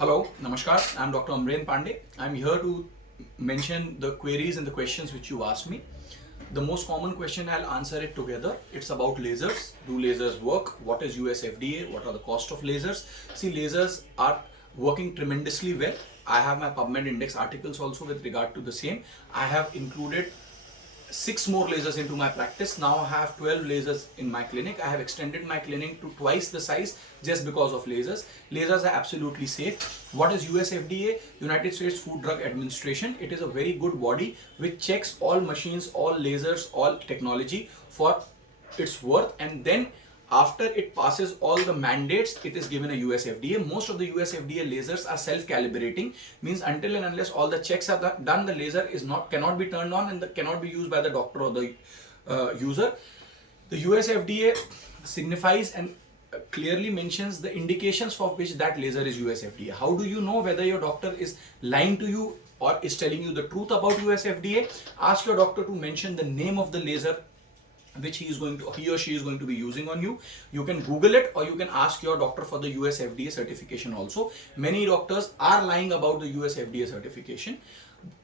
Hello, Namaskar. I'm Dr. Amren Pandey. I'm here to mention the queries and the questions which you asked me. The most common question, I'll answer it together. It's about lasers. Do lasers work? What is US FDA? What are the cost of lasers? See, lasers are working tremendously well. I have my PubMed index articles also with regard to the same. I have included 6 more lasers into my practice. Now I have 12 lasers in my clinic. I have extended my clinic to twice the size just because of lasers. Lasers are absolutely safe. What is US FDA? United States Food Drug Administration. It is a very good body which checks all machines, all lasers, all technology for its worth, and then after it passes all the mandates, it is given a US FDA. Most of the US FDA lasers are self-calibrating, means until and unless all the checks are done, the laser cannot be turned on and cannot be used by the doctor or the user. The US FDA signifies and clearly mentions the indications for which that laser is US FDA. How do you know whether your doctor is lying to you or is telling you the truth about US FDA? Ask your doctor to mention the name of the laser which he or she is going to be using on you. You can Google it, or you can ask your doctor for the US FDA certification also. Many doctors are lying about the US FDA certification.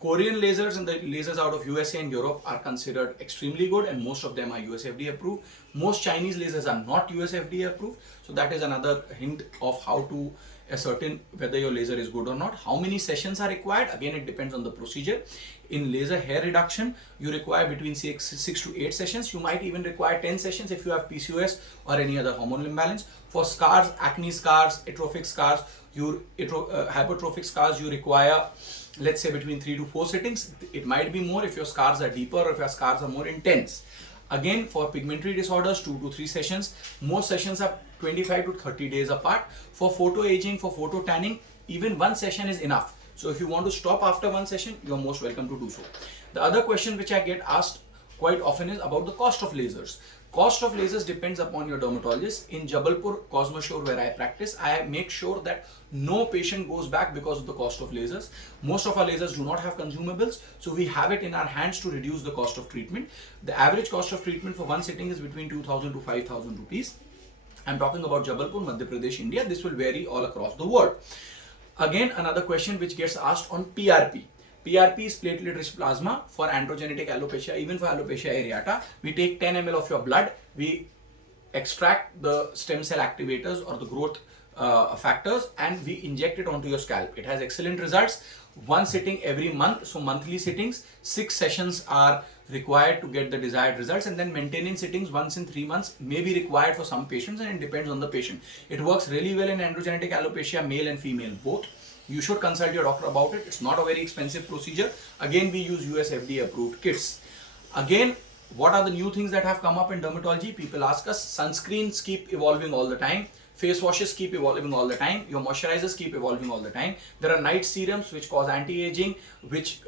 Korean lasers and the lasers out of USA and Europe are considered extremely good, and most of them are US FDA approved. Most Chinese lasers are not US FDA approved. So that is another hint of how to ascertain whether your laser is good or not. How many sessions are required? Again, it depends on the procedure. In laser hair reduction, you require between 6 to 8 sessions. You might even require 10 sessions if you have PCOS or any other hormonal imbalance. For scars, acne scars, atrophic scars, hypertrophic scars, you require, let's say, between 3 to 4 sittings. It might be more if your scars are deeper or if your scars are more intense. Again, for pigmentary disorders, 2 to 3 sessions. Most sessions are 25 to 30 days apart. For photo aging, for photo tanning, even one session is enough. So if you want to stop after one session, you are most welcome to do so. The other question which I get asked quite often is about the cost of lasers. Cost of lasers depends upon your dermatologist. In Jabalpur, Cosmosure, where I practice, I make sure that no patient goes back because of the cost of lasers. Most of our lasers do not have consumables, so we have it in our hands to reduce the cost of treatment. The average cost of treatment for one sitting is between 2,000 to 5,000 rupees. I'm talking about Jabalpur, Madhya Pradesh, India. This will vary all across the world. Again, another question which gets asked on PRP. PRP is platelet-rich plasma for androgenetic alopecia, even for alopecia areata. We take 10 ml of your blood, we extract the stem cell activators or the growth factors, and we inject it onto your scalp. It has excellent results. One sitting every month, so monthly sittings. 6 sessions are required to get the desired results, and then maintaining sittings once in 3 months may be required for some patients, and it depends on the patient. It works really well in androgenetic alopecia, male and female both. You should consult your doctor about it. It's not a very expensive procedure. Again, we use US FDA approved kits. Again, what are the new things that have come up in dermatology? People ask us, sunscreens keep evolving all the time. Face washes keep evolving all the time. Your moisturizers keep evolving all the time. There are night serums which cause anti-aging, which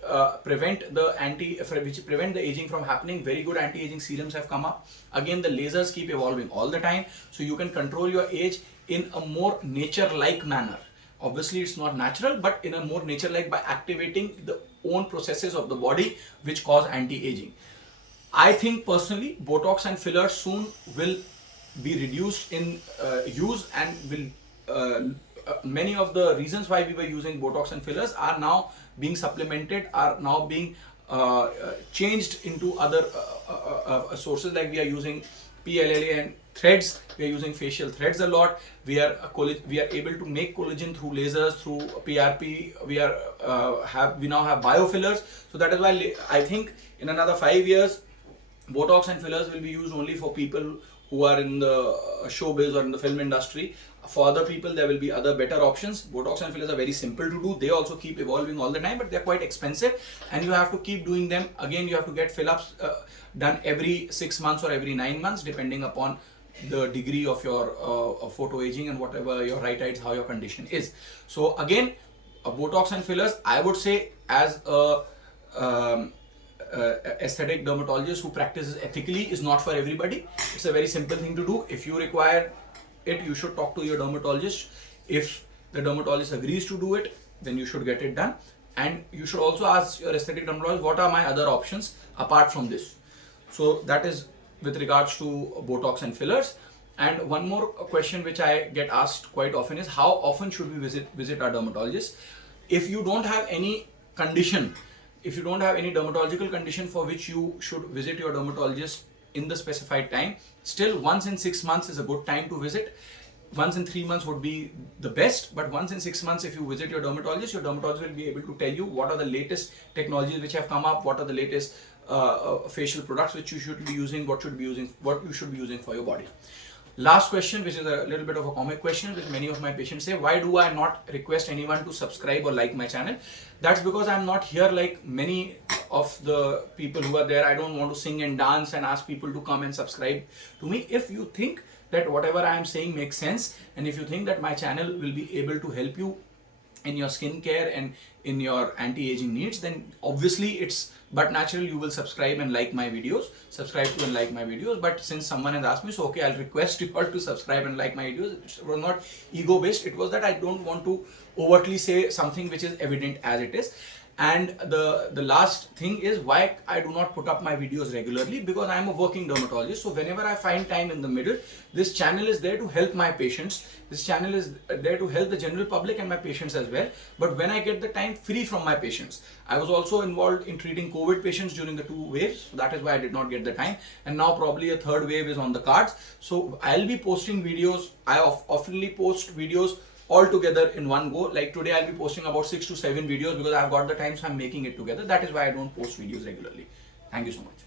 prevent the aging from happening. Very good anti-aging serums have come up. Again, the lasers keep evolving all the time, so you can control your age in a more nature-like manner. Obviously, it's not natural, but in a more nature-like, by activating the own processes of the body which cause anti-aging. I think personally, Botox and fillers soon will be reduced in use, and will many of the reasons why we were using Botox and fillers are now being supplemented, are now being changed into other sources. Like we are using PLLA and threads. We are using facial threads a lot. We are able to make collagen through lasers, through PRP. We now have biofillers. So that is why I think in another 5 years, Botox and fillers will be used only for people who are in the showbiz or in the film industry. For other people, there will be other better options. Botox and fillers are very simple to do. They also keep evolving all the time, but they're quite expensive, and you have to keep doing them. Again, you have to get fill-ups done every 6 months or every 9 months, depending upon the degree of your photo aging and whatever your right-eyes, how your condition is. So again, Botox and fillers, I would say, as a aesthetic dermatologist who practices ethically, is not for everybody. It's a very simple thing to do. If you require it, you should talk to your dermatologist. If the dermatologist agrees to do it, then you should get it done. And you should also ask your aesthetic dermatologist, what are my other options apart from this? So that is with regards to Botox and fillers. And one more question which I get asked quite often is how often should we visit our dermatologist? If you don't have any condition, if you don't have any dermatological condition for which you should visit your dermatologist in the specified time, still once in 6 months is a good time to visit. Once in 3 months would be the best, but once in 6 months, if you visit your dermatologist will be able to tell you what are the latest technologies which have come up, what are the latest facial products which you should be using, what you should be using for your body. Last question, which is a little bit of a comic question, which many of my patients say, why do I not request anyone to subscribe or like my channel? That's because I'm not here like many of the people who are there. I don't want to sing and dance and ask people to come and subscribe to me. If you think that whatever I am saying makes sense, and if you think that my channel will be able to help you in your skincare and in your anti-aging needs, then obviously it's but natural you will subscribe and like my videos, but since someone has asked me, so okay, I'll request you all to subscribe and like my videos. It was not ego based, it was that I don't want to overtly say something which is evident as it is. And the last thing is why I do not put up my videos regularly, because I am a working dermatologist. So whenever I find time in the middle, this channel is there to help my patients. This channel is there to help the general public and my patients as well. But when I get the time free from my patients, I was also involved in treating COVID patients during the 2 waves. So that is why I did not get the time. And now probably a third wave is on the cards. So I'll be posting videos. I oftenly post videos all together in one go. Like today I'll be posting about 6 to 7 videos because I've got the time, so I'm making it together. That is why I don't post videos regularly. Thank you so much.